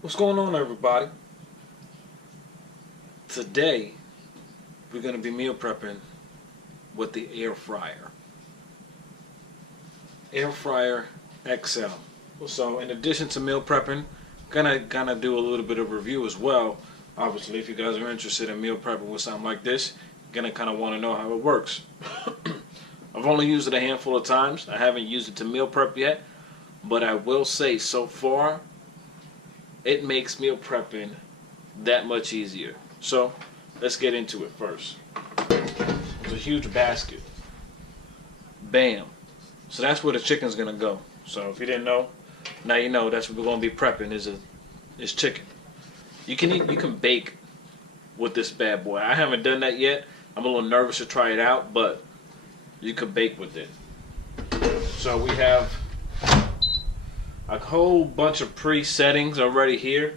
What's going on, everybody? Today we're going to be meal prepping with the air fryer. Air fryer XL. So in addition to meal prepping, gonna do a little bit of review as well. Obviously, if you guys are interested in meal prepping with something like this, you're gonna kind of want to know how it works. I've only used it a handful of times. I haven't used it to meal prep yet, but I will say so far it makes meal prepping that much easier. So let's get into it first. It's a huge basket. Bam. So that's where the chicken's gonna go. So if you didn't know, now you know. That's what we're gonna be prepping is chicken. You can bake with this bad boy. I haven't done that yet. I'm a little nervous to try it out, but you can bake with it. So we have a whole bunch of pre-settings already here.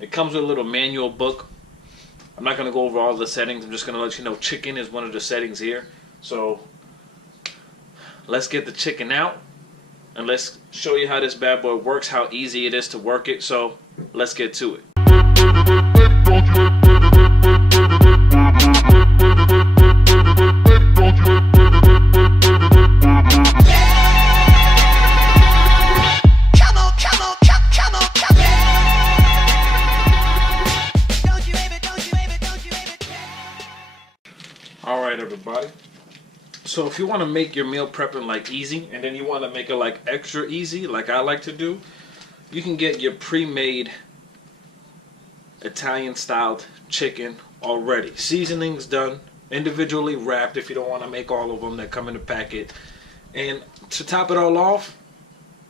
It comes with a little manual book. I'm not going to go over all the settings. I'm just going to let you know chicken is one of the settings here. So let's get the chicken out and let's show you how this bad boy works, how easy it is to work it. So let's get to it. Alright, everybody, so if you want to make your meal prepping like easy, and then you want to make it like extra easy like I like to do, you can get your pre-made Italian styled chicken already. Seasonings done, individually wrapped if you don't want to make all of them that come in the packet. And to top it all off,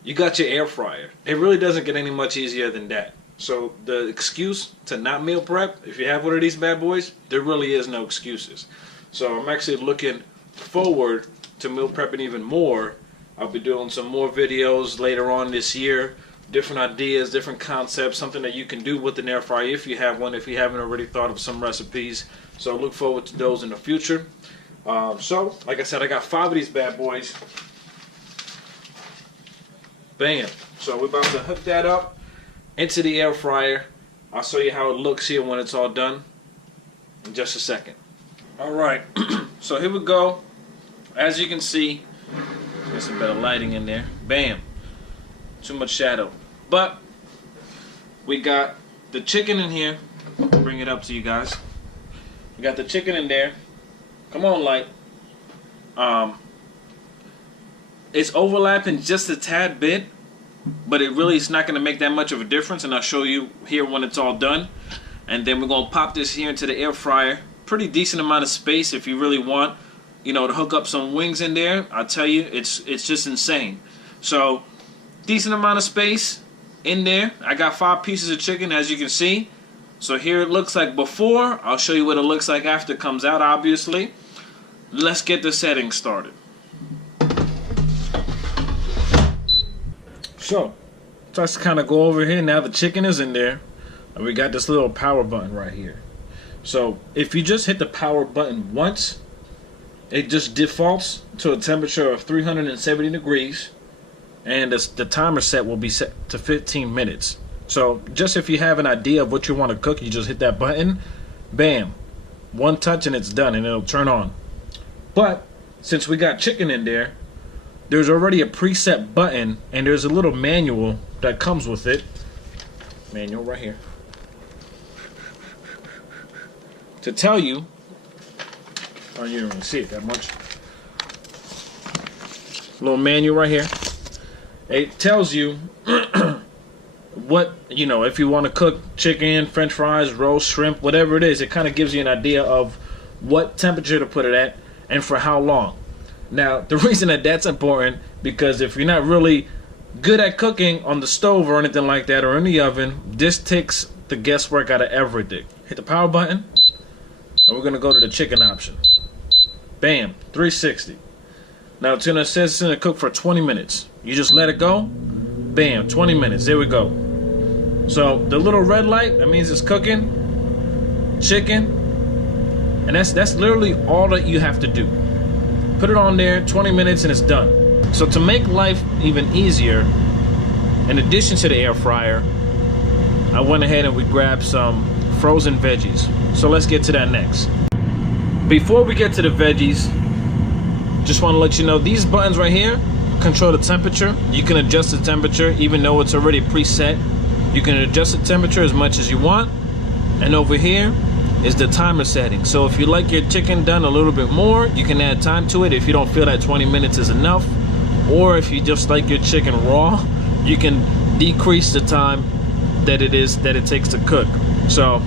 you got your air fryer. It really doesn't get any much easier than that. So the excuse to not meal prep, if you have one of these bad boys, there really is no excuses. So I'm actually looking forward to meal prepping even more. I'll be doing some more videos later on this year, different ideas, different concepts, something that you can do with an air fryer if you have one, if you haven't already thought of some recipes. So look forward to those in the future. So like I said, I got 5 of these bad boys. Bam. So we're about to hook that up into the air fryer. I'll show you how it looks here when it's all done in just a second. Alright, so here we go. As you can see, get some better lighting in there. Bam. Too much shadow. But we got the chicken in here. Bring it up to you guys. We got the chicken in there. Come on, light. It's overlapping just a tad bit, but it really is not going to make that much of a difference, and I'll show you here when it's all done. And then we're going to pop this here into the air fryer. Pretty decent amount of space if you really want, you know, to hook up some wings in there. I'll tell you, it's just insane. So decent amount of space in there. I got 5 pieces of chicken, as you can see. So here it looks like before. I'll show you what it looks like after it comes out, obviously. Let's get the settings started. So let's kind of go over here. Now the chicken is in there, and we got this little power button right here. So if you just hit the power button once, it just defaults to a temperature of 370 degrees, and the timer set will be set to 15 minutes. So just if you have an idea of what you want to cook, you just hit that button, bam, one touch and it's done, and it'll turn on. But since we got chicken in there, there's already a preset button, and there's a little manual that comes with it. Manual right here. To tell you, oh, you don't really see it that much. Little manual right here. It tells you what, you know, if you want to cook chicken, french fries, roast, shrimp, whatever it is, it kind of gives you an idea of what temperature to put it at and for how long. Now, the reason that that's important, because if you're not really good at cooking on the stove or anything like that, or in the oven, this takes the guesswork out of everything. Hit the power button, and we're going to go to the chicken option. Bam, 360. Now it says it's going to cook for 20 minutes. You just let it go. Bam, 20 minutes. There we go. So the little red light, that means it's cooking chicken. And that's literally all that you have to do. Put it on there, 20 minutes, and it's done. So to make life even easier, in addition to the air fryer, I went ahead and we grabbed some frozen veggies. So let's get to that next. Before we get to the veggies, just want to let you know these buttons right here control the temperature. You can adjust the temperature even though it's already preset. You can adjust the temperature as much as you want. And over here is the timer setting. So if you like your chicken done a little bit more, you can add time to it if you don't feel that 20 minutes is enough. Or if you just like your chicken raw, you can decrease the time that it takes to cook. So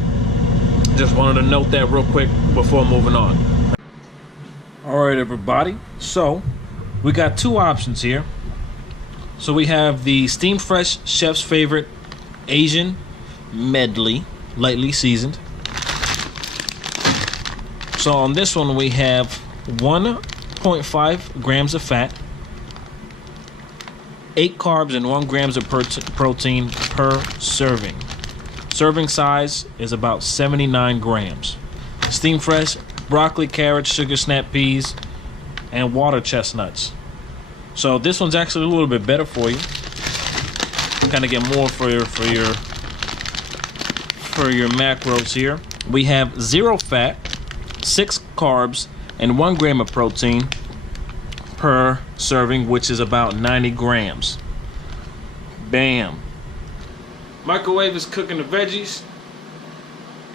just wanted to note that real quick before moving on. All right, everybody. So we got two options here. So we have the Steam Fresh Chef's Favorite Asian Medley, lightly seasoned. So on this one we have 1.5 grams of fat, 8 carbs, and 1 grams of protein per serving. Serving size is about 79 grams. Steam Fresh broccoli, carrots, sugar snap peas, and water chestnuts. So this one's actually a little bit better for you. Kind of get more for your macros here. We have 0 fat, 6 carbs, and 1 gram of protein per serving, which is about 90 grams. Bam. Microwave is cooking the veggies.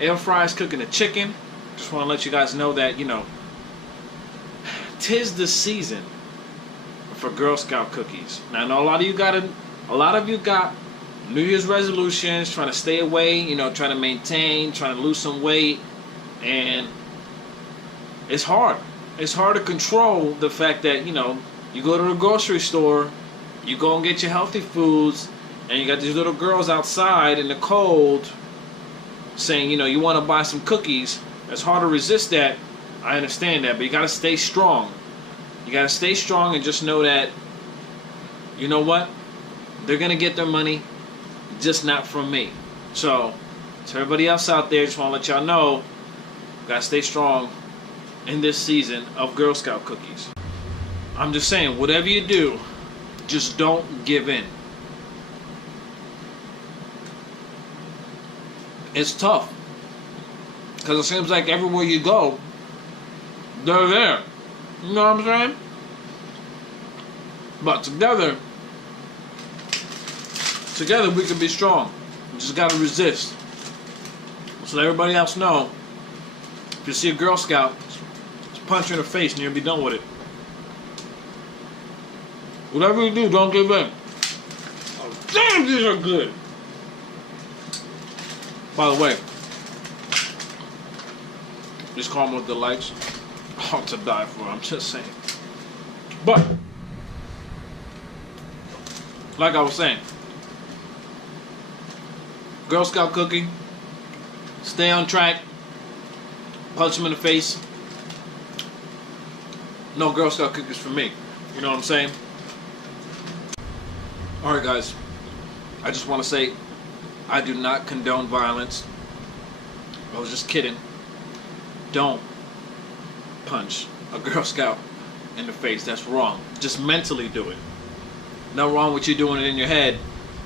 Air fry is cooking the chicken. Just want to let you guys know that, you know, 'tis the season for Girl Scout cookies. Now I know a lot of you got New Year's resolutions, trying to stay away, you know, trying to maintain, trying to lose some weight, and it's hard. It's hard to control the fact that, you know, you go to the grocery store, you go and get your healthy foods, and you got these little girls outside in the cold saying, you know, you want to buy some cookies. It's hard to resist that. I understand that, but you got to stay strong. You got to stay strong and just know that, you know what? They're going to get their money, just not from me. So, to everybody else out there, just want to let y'all know, got to stay strong in this season of Girl Scout cookies. I'm just saying, whatever you do, just don't give in. It's tough, because it seems like everywhere you go, they're there. You know what I'm saying? But together we can be strong. We just gotta resist. So let everybody else know, if you see a Girl Scout, just punch her in the face and you'll be done with it. Whatever you do, don't give in. Oh, damn, these are good. By the way, these caramel delights are to die for, I'm just saying. But, like I was saying, Girl Scout cookie, stay on track, punch them in the face. No Girl Scout cookies for me. You know what I'm saying? Alright guys, I just want to say, I do not condone violence. I was just kidding. Don't punch a Girl Scout in the face. That's wrong. Just mentally do it. No wrong with you doing it in your head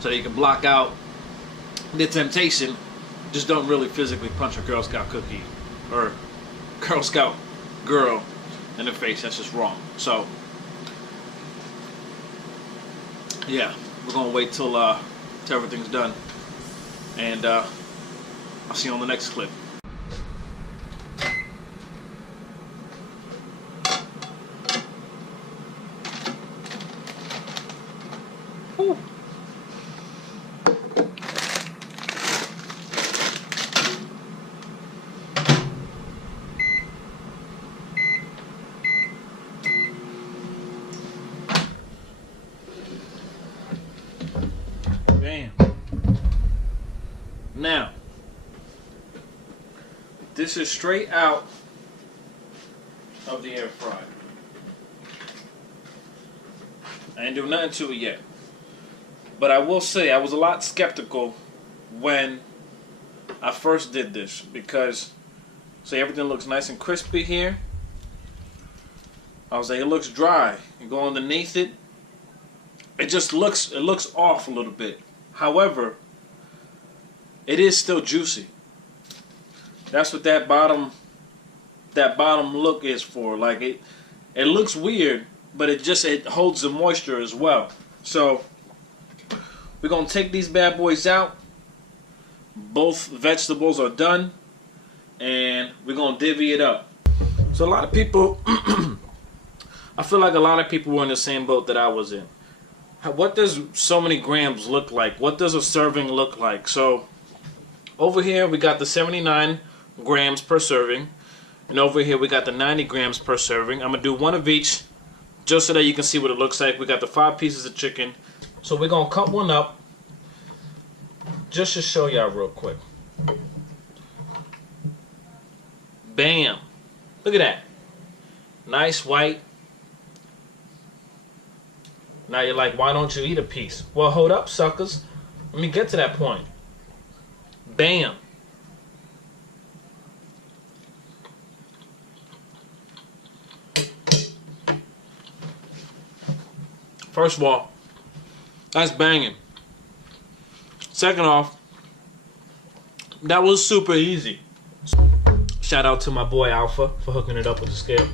so that you can block out the temptation. Just don't really physically punch a Girl Scout cookie or Girl Scout girl in the face. That's just wrong. So, yeah, we're gonna wait till everything's done, and I'll see you on the next clip. Whew. Bam. Now, this is straight out of the air fryer. I ain't doing nothing to it yet. But I will say I was a lot skeptical when I first did this, because say everything looks nice and crispy here. I was like, it looks dry. You go underneath it, it looks off a little bit. However, it is still juicy. That's what that bottom look is for. Like it looks weird, but it holds the moisture as well. So we're gonna take these bad boys out. Both vegetables are done, and we're gonna divvy it up. So a lot of people, I feel like a lot of people were in the same boat that I was in. What does so many grams look like? What does a serving look like? So over here we got the 79 grams per serving, and over here we got the 90 grams per serving. I'm gonna do one of each just so that you can see what it looks like. We got the 5 pieces of chicken, so we're gonna cut one up just to show y'all real quick. Bam! Look at that. Nice white. Now you're like, why don't you eat a piece? Well, hold up, suckers. Let me get to that point. Bam! First of all, that's banging. Second off, that was super easy. Shout out to my boy Alpha for hooking it up with the scale.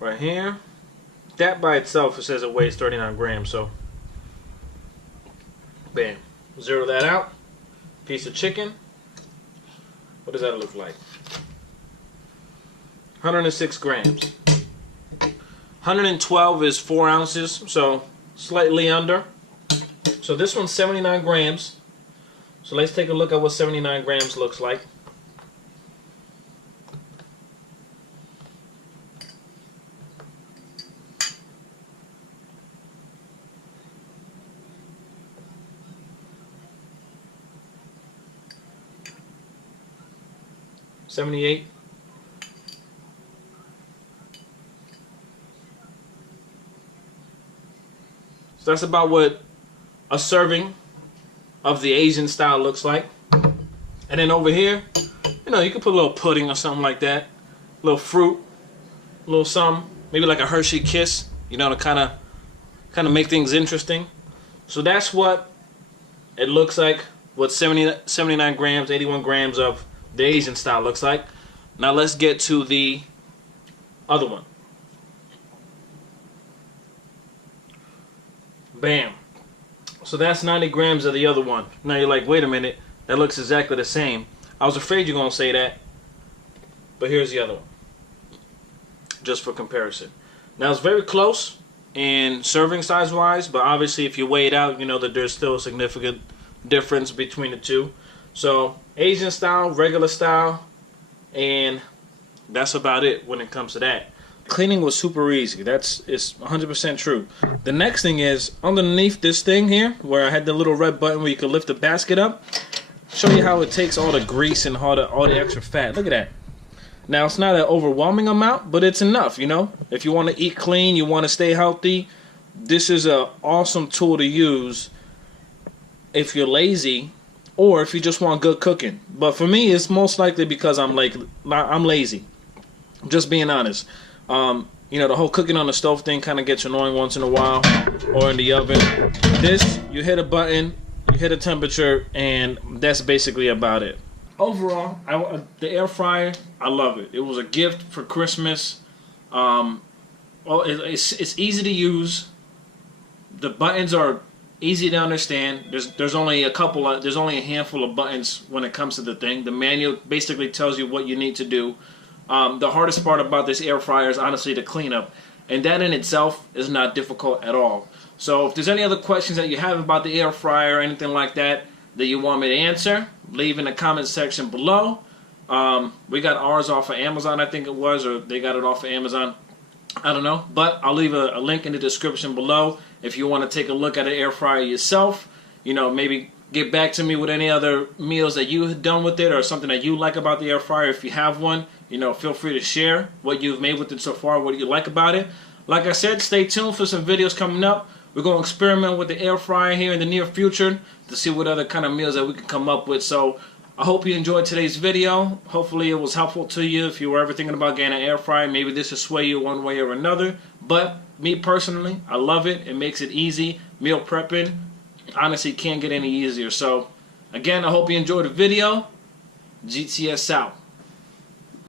Right here. That by itself, it says it weighs 39 grams, so bam. Zero that out. Piece of chicken. What does that look like? 106 grams. 112 is 4 ounces, so slightly under. So this one's 79 grams. So let's take a look at what 79 grams looks like. $78. So that's about what a serving of the Asian style looks like. And then over here, you know, you can put a little pudding or something like that, a little fruit, a little something, maybe like a Hershey Kiss, you know, to kind of make things interesting. So that's what it looks like. What 79 grams, 81 grams of the Asian style looks like. Now let's get to the other one. Bam. So that's 90 grams of the other one. Now you're like, wait a minute, that looks exactly the same. I was afraid you're going to say that, but here's the other one, just for comparison. Now it's very close in serving size wise, but obviously if you weigh it out, you know that there's still a significant difference between the two. So Asian style, regular style, and that's about it when it comes to that. Cleaning was super easy. It's 100% true. The next thing is underneath this thing here, where I had the little red button where you could lift the basket up. Show you how it takes all the grease and all the extra fat. Look at that. Now it's not an overwhelming amount, but it's enough. You know, if you want to eat clean, you want to stay healthy, this is an awesome tool to use if you're lazy or if you just want good cooking. But for me, it's most likely because I'm lazy. Just being honest. You know, the whole cooking on the stove thing kind of gets annoying once in a while, or in the oven. This, you hit a button, you hit a temperature, and that's basically about it. Overall, the air fryer, I love it. It was a gift for Christmas. Well, it's easy to use. The buttons are easy to understand. There's only a handful of buttons when it comes to the thing. The manual basically tells you what you need to do. The hardest part about this air fryer is honestly the cleanup, and that in itself is not difficult at all. So if there's any other questions that you have about the air fryer or anything like that you want me to answer, leave in the comment section below. We got ours off of Amazon, I think it was, or they got it off of Amazon. I don't know, but I'll leave a link in the description below if you want to take a look at an air fryer yourself. You know, maybe get back to me with any other meals that you have done with it or something that you like about the air fryer. If you have one, you know, feel free to share what you've made with it so far, what you like about it. Like I said, stay tuned for some videos coming up. We're going to experiment with the air fryer here in the near future to see what other kind of meals that we can come up with. So I hope you enjoyed today's video. Hopefully it was helpful to you if you were ever thinking about getting an air fryer. Maybe this will sway you one way or another. But me personally, I love it. It makes it easy. Meal prepping, honestly, can't get any easier. So Again, I hope you enjoyed the video. GTS out.